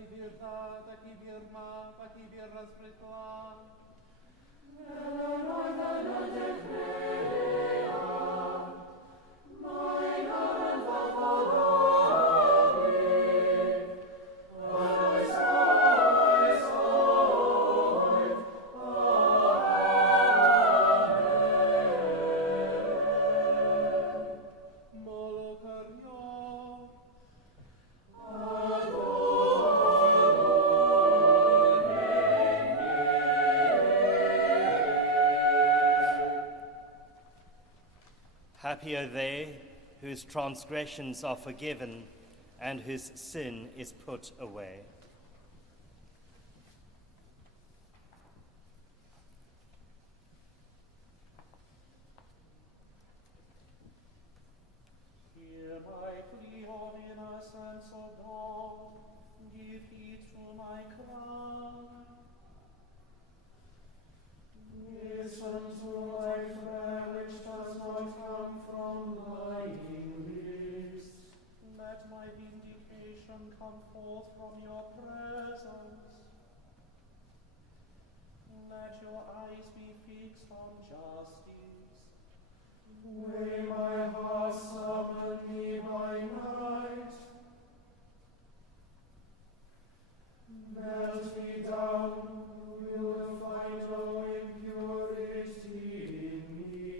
i virta, tak i virma, tak i virra spiritual. Happy are they whose transgressions are forgiven and whose sin is put away. Hear my plea of innocence, O God, give heed to my cry. Listen to my prayer which does not come from lying lips. Let my vindication come forth from your presence. Let your eyes be fixed on justice. Weigh my heart, summon me by night. Melt me down, you will find no impurity in me.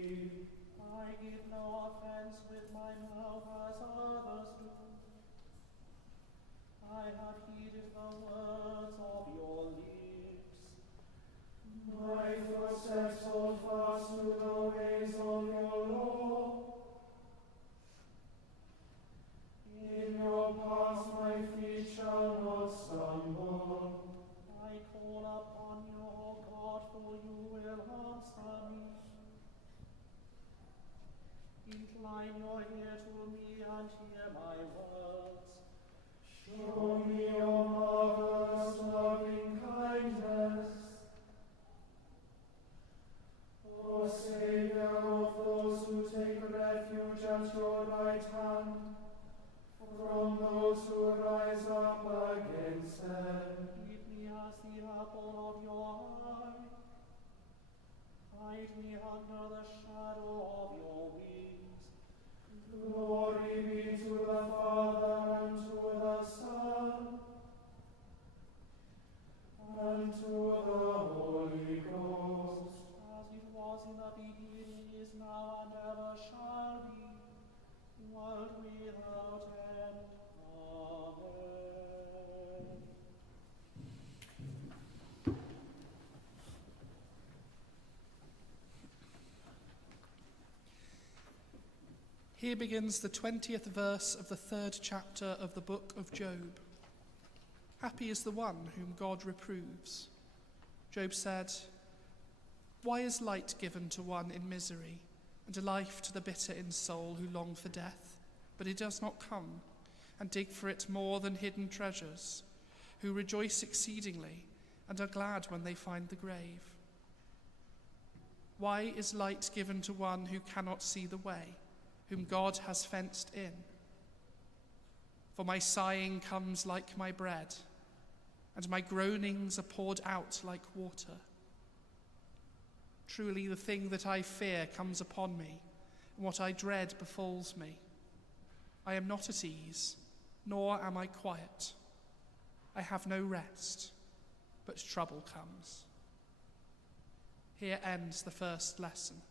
I give no offense with my mouth as others do. I have heeded the words of your lips. My footsteps hold fast to the ways of your law. In your paths my feet shall not stumble. I call upon you, O God, for you will answer me. Incline your ear to me and hear my words. Show me your marvelous loving kindness. O Savior of those who take refuge at your right hand, from those who rise up against them. Keep me as the apple of your eye. Hide me under the shadow of your wings. Glory be to the Father, and to the Son, and to the Holy Ghost, as it was in the beginning, is now, and ever shall be, world without end. Amen. Here begins the 20th verse of the 3rd chapter of the book of Job. Happy is the one whom God reproves. Job said, "Why is light given to one in misery, and a life to the bitter in soul who long for death? But it does not come, and dig for it more than hidden treasures, who rejoice exceedingly, and are glad when they find the grave. Why is light given to one who cannot see the way, whom God has fenced in? For my sighing comes like my bread, and my groanings are poured out like water. Truly the thing that I fear comes upon me, and what I dread befalls me. I am not at ease, nor am I quiet. I have no rest, but trouble comes." Here ends the first lesson.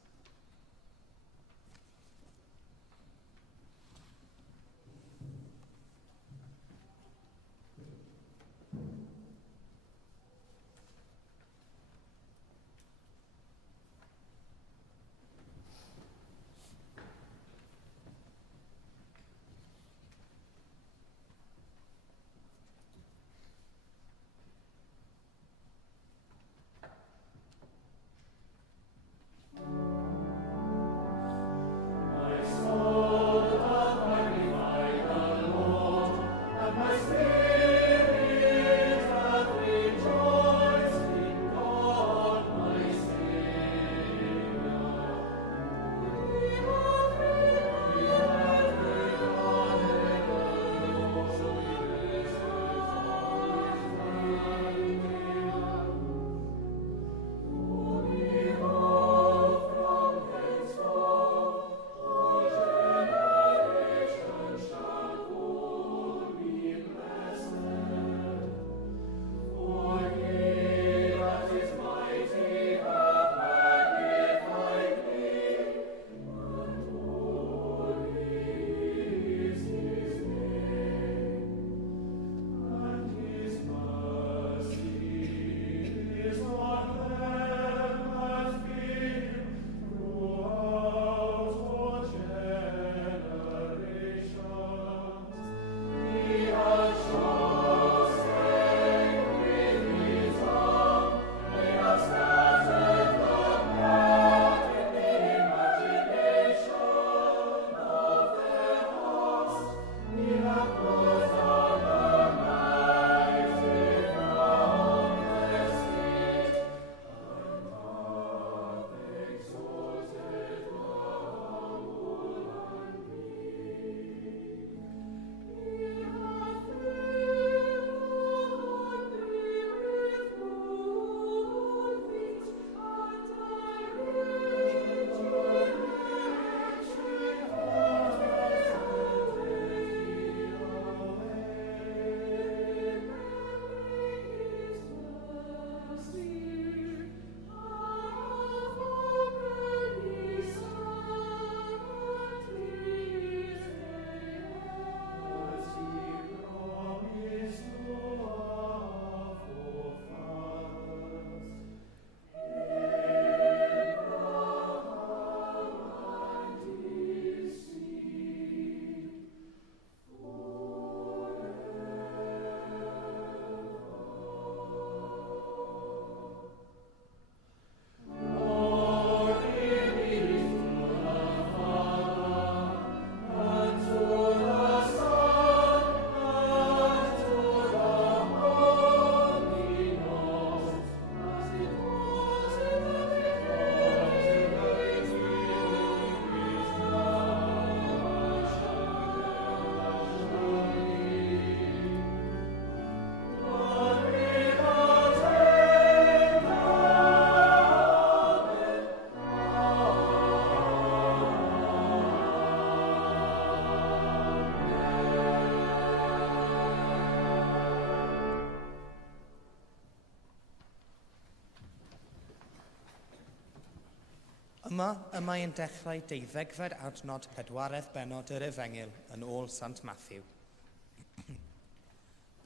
Y mae'n dechrau 12fed adnod 4 benod yr Efengyl yn ôl Sant Matthew.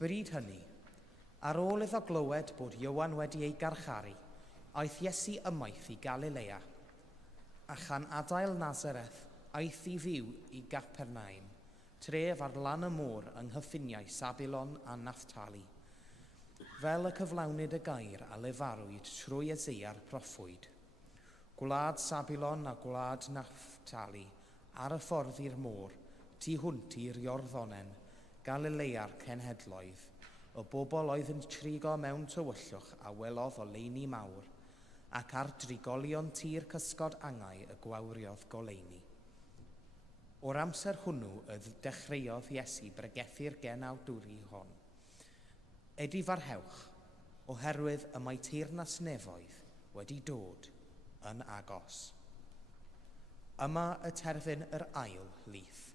Bryd hynny, ar ôl iddo glywed bod Ioan wedi ei garcharu, aeth Iesu ymaith i Galilea, a chan adael Nazareth aeth i fyw i Gapernaum, tref ar lan y môr yng nghyffiniau Sabilon a Naphtali, fel y cyflawnid y gair a lefarwyd trwy Eseia'r proffwyd. Gwlad Sabilon a gwlad Naphtali ar y ffordd i'r môr, tu hwnt i'r Iorddonen, Galilea'r cenhedloedd, y bobl oedd yn trigo mewn tywyllwch a welodd o leini mawr, ac ar drigolion tir cysgod angau y gwawriodd goleini. O'r amser hwnnw y dechreuodd Iesu bregethu'r genawdwri hon. Edifarhewch, oherwydd y mae teyrnas nefoedd wedi dod yn agos. Yma y terfyn yr ail lyth.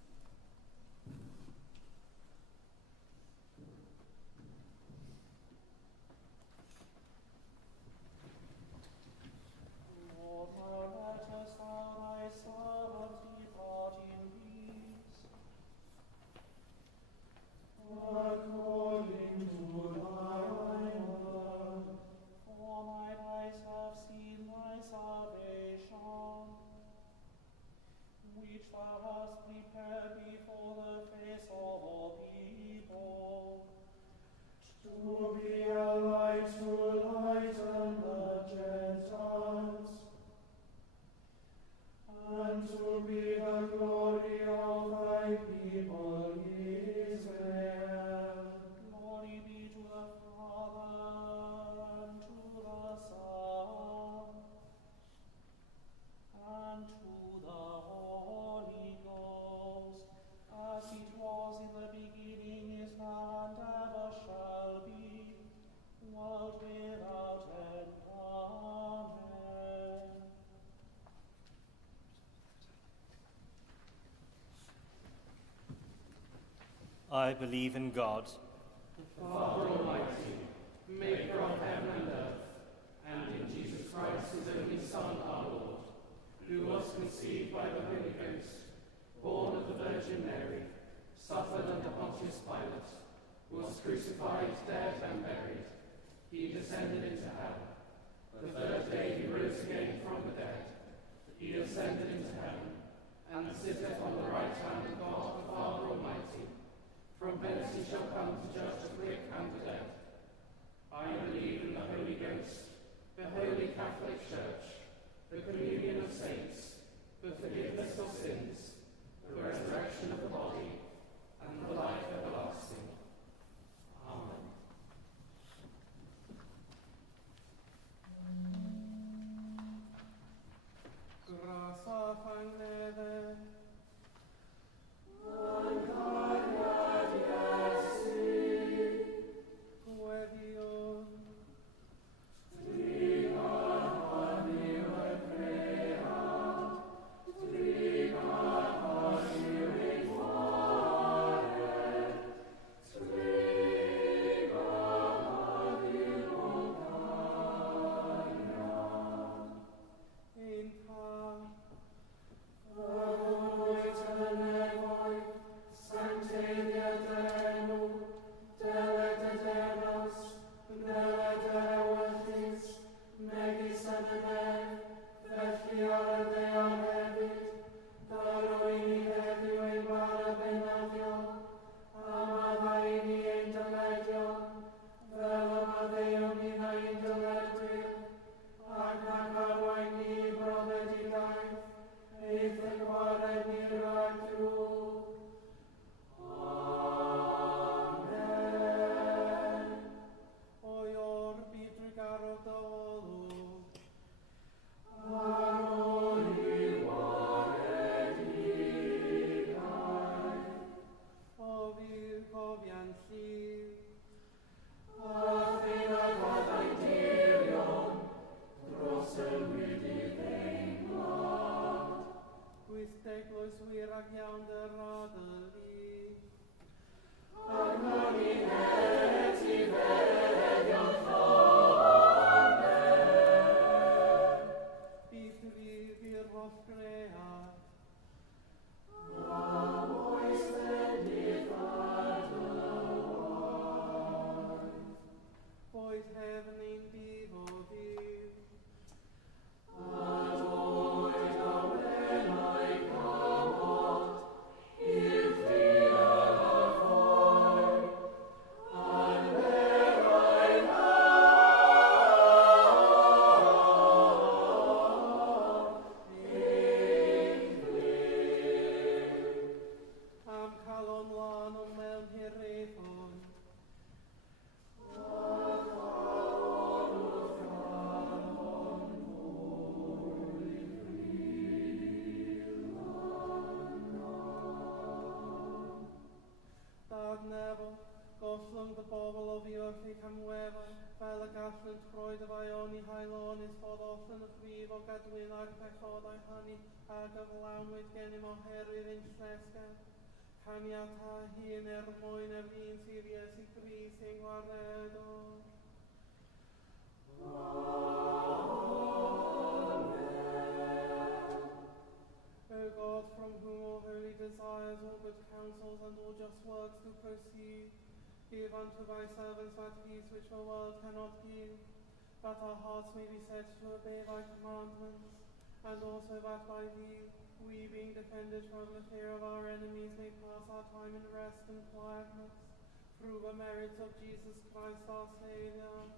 I believe in God, the Father Almighty, maker of heaven and earth, and in Jesus Christ, his only Son, our Lord, who was conceived by the Holy Ghost, born of the Virgin Mary, suffered under Pontius Pilate, was crucified, dead, and buried. He descended into hell. The third day he rose again from the dead. He ascended into heaven, and sitteth on the right hand of God, the Father Almighty. From thence he shall come to judge the quick and the dead. I believe in the Holy Ghost, the Holy Catholic Church, the communion of saints, the forgiveness of sins, the resurrection of the body, and the life everlasting. Amen. Grasa fanglede. O yw dy bobl o fi wrth eu camwefau, fel y gallwnt roed y faion i haelonydd fod often y chwif o gadwyn ag pechodau hynny a gyflawnwyd gennym oherwydd ein llesgen. Caniata hun mwyn yr un sydd Iesu Grist ein gwaredwr. O God, from whom all holy desires, all good counsels, and all just works do proceed, give unto thy servants that peace which the world cannot give, that our hearts may be set to obey thy commandments, and also that by thee, we being defended from the fear of our enemies, may pass our time in rest and quietness, through the merits of Jesus Christ our Saviour.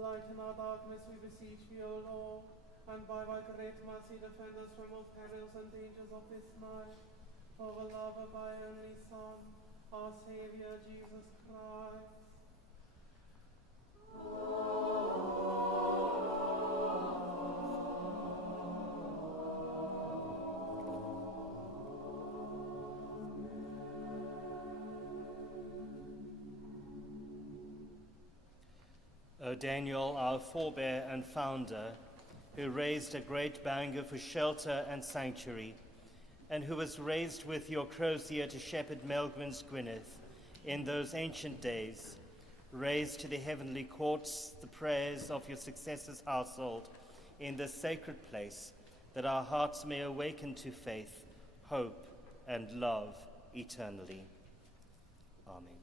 Lighten our darkness, we beseech thee, O Lord, and by thy great mercy defend us from all perils and dangers of this night, for the love of thy only Son, our Saviour, Jesus Christ. O Daniel, our forebear and founder, who raised a great banger for shelter and sanctuary, and who was raised with your crosier to shepherd Melgwyn's Gwynedd in those ancient days, raise to the heavenly courts the prayers of your successor's household in this sacred place, that our hearts may awaken to faith, hope, and love eternally. Amen.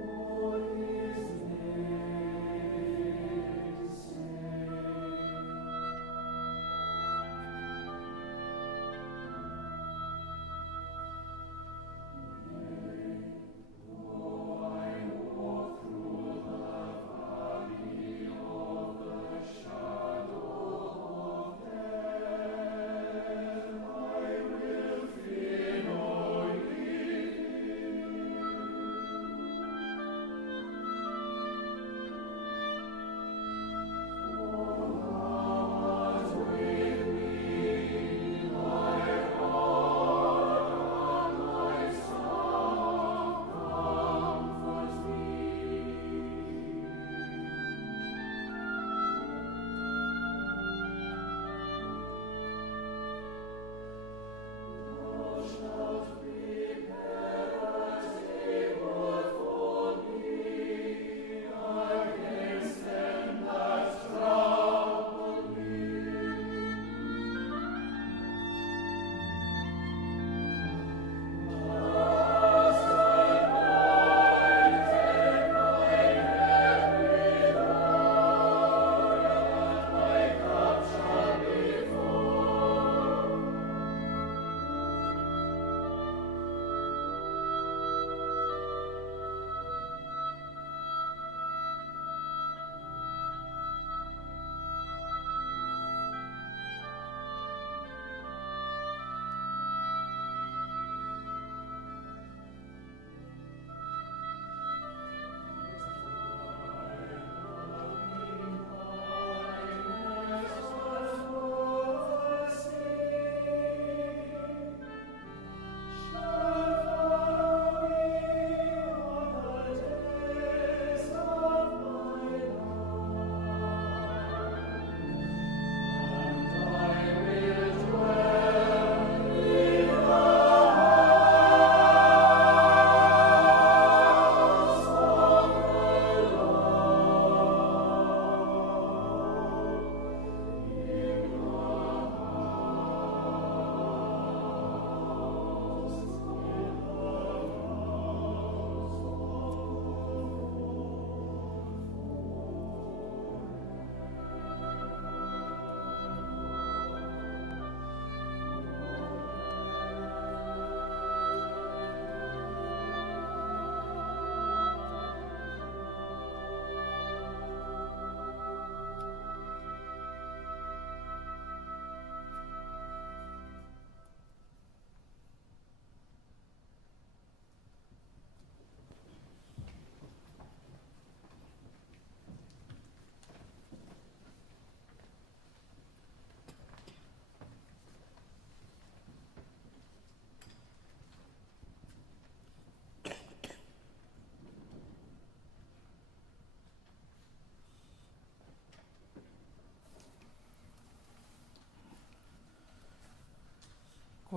For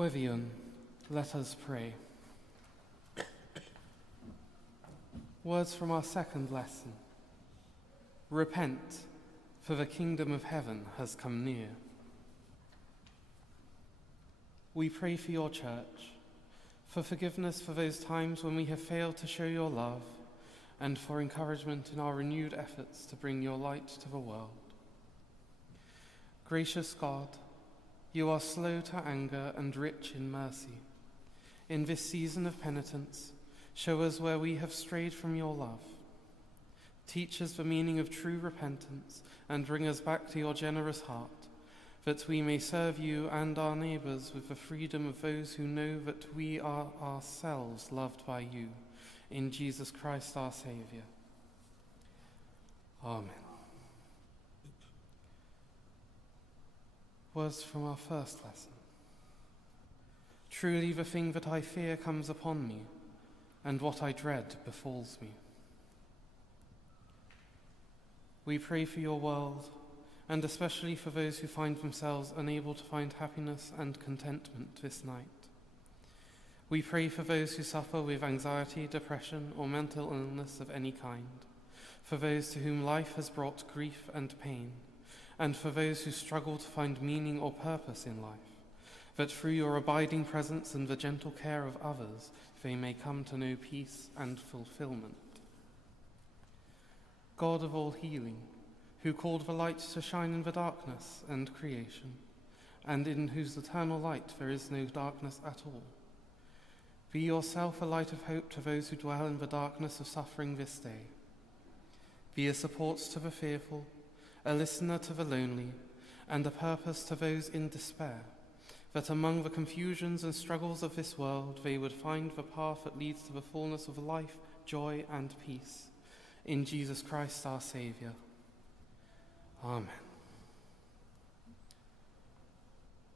Gwevion, let us pray. Words from our second lesson. Repent, for the kingdom of heaven has come near. We pray for your church, for forgiveness for those times when we have failed to show your love, and for encouragement in our renewed efforts to bring your light to the world. Gracious God, you are slow to anger and rich in mercy. In this season of penitence, show us where we have strayed from your love. Teach us the meaning of true repentance and bring us back to your generous heart, that we may serve you and our neighbours with the freedom of those who know that we are ourselves loved by you. In Jesus Christ our Saviour. Amen. Words from our first lesson. Truly the thing that I fear comes upon me, and what I dread befalls me. We pray for your world, and especially for those who find themselves unable to find happiness and contentment this night. We pray for those who suffer with anxiety, depression, or mental illness of any kind, for those to whom life has brought grief and pain, and for those who struggle to find meaning or purpose in life, that through your abiding presence and the gentle care of others, they may come to know peace and fulfillment. God of all healing, who called the light to shine in the darkness and creation, and in whose eternal light there is no darkness at all, be yourself a light of hope to those who dwell in the darkness of suffering this day. Be a support to the fearful, a listener to the lonely, and a purpose to those in despair, that among the confusions and struggles of this world they would find the path that leads to the fullness of life, joy, and peace. In Jesus Christ our Saviour. Amen.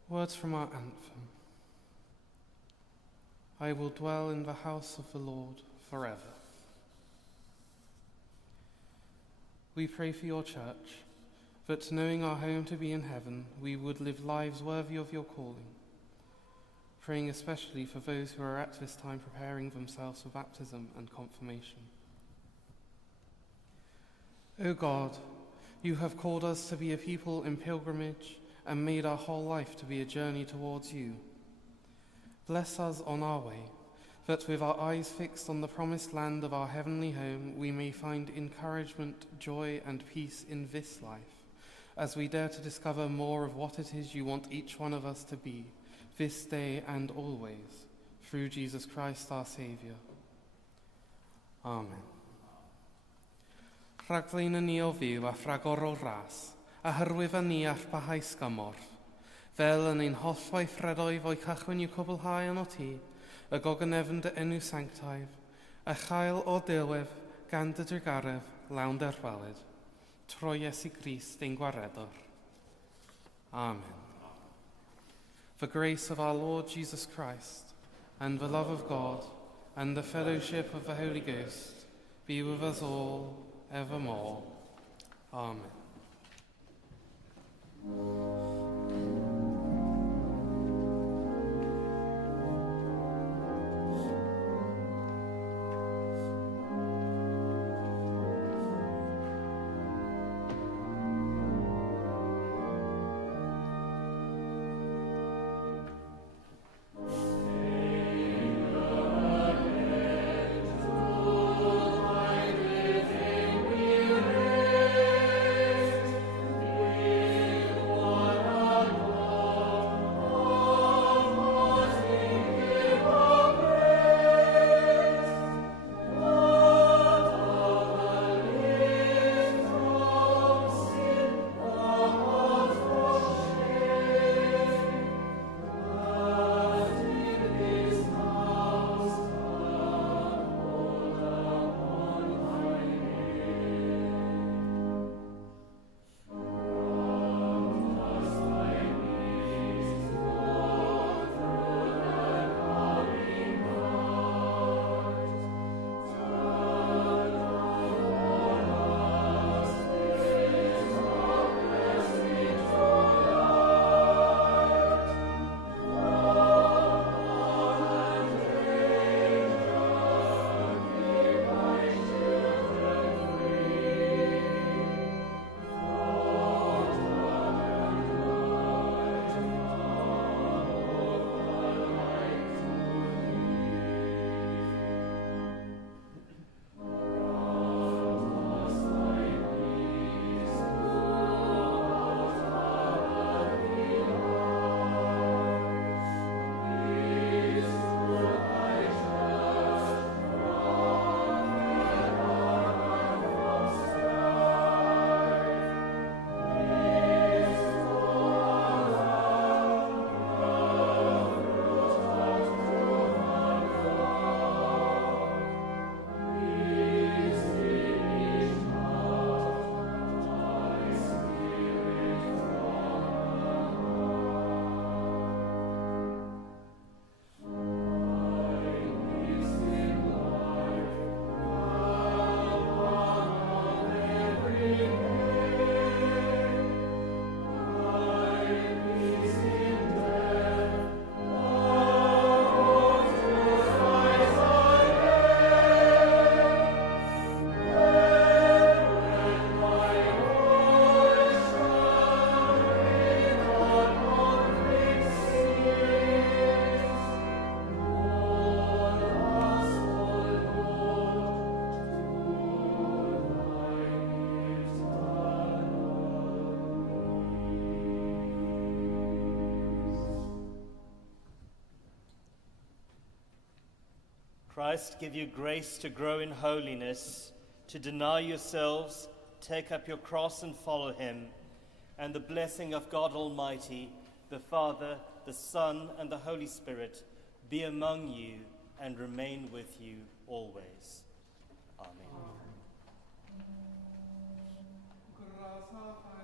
Words from our anthem. I will dwell in the house of the Lord forever. We pray for your church, that knowing our home to be in heaven, we would live lives worthy of your calling, praying especially for those who are at this time preparing themselves for baptism and confirmation. O God, you have called us to be a people in pilgrimage and made our whole life to be a journey towards you. Bless us on our way, that with our eyes fixed on the promised land of our heavenly home, we may find encouragement, joy, and peace in this life, as we dare to discover more of what it is you want each one of us to be, this day and always, through Jesus Christ our Saviour. Amen. Rhagleina ni o fyw a phragorol ras, a hyrwyf ni all bahais gymorth, fel yn ein holl weithredoedd o'i cychwyn i'w cwblhau yn o ti, y goganefn dy enw sanctaidd, a chael o dilwedd gan dy drigaredd lawn derfalyd, troi Iesu Grist ein gwaredwr. Amen. The grace of our Lord Jesus Christ, and the love of God, and the fellowship of the Holy Ghost, be with us all, evermore. Amen. One Christ give you grace to grow in holiness, to deny yourselves, take up your cross and follow him, and the blessing of God Almighty, the Father, the Son, and the Holy Spirit be among you and remain with you always. Amen. Graça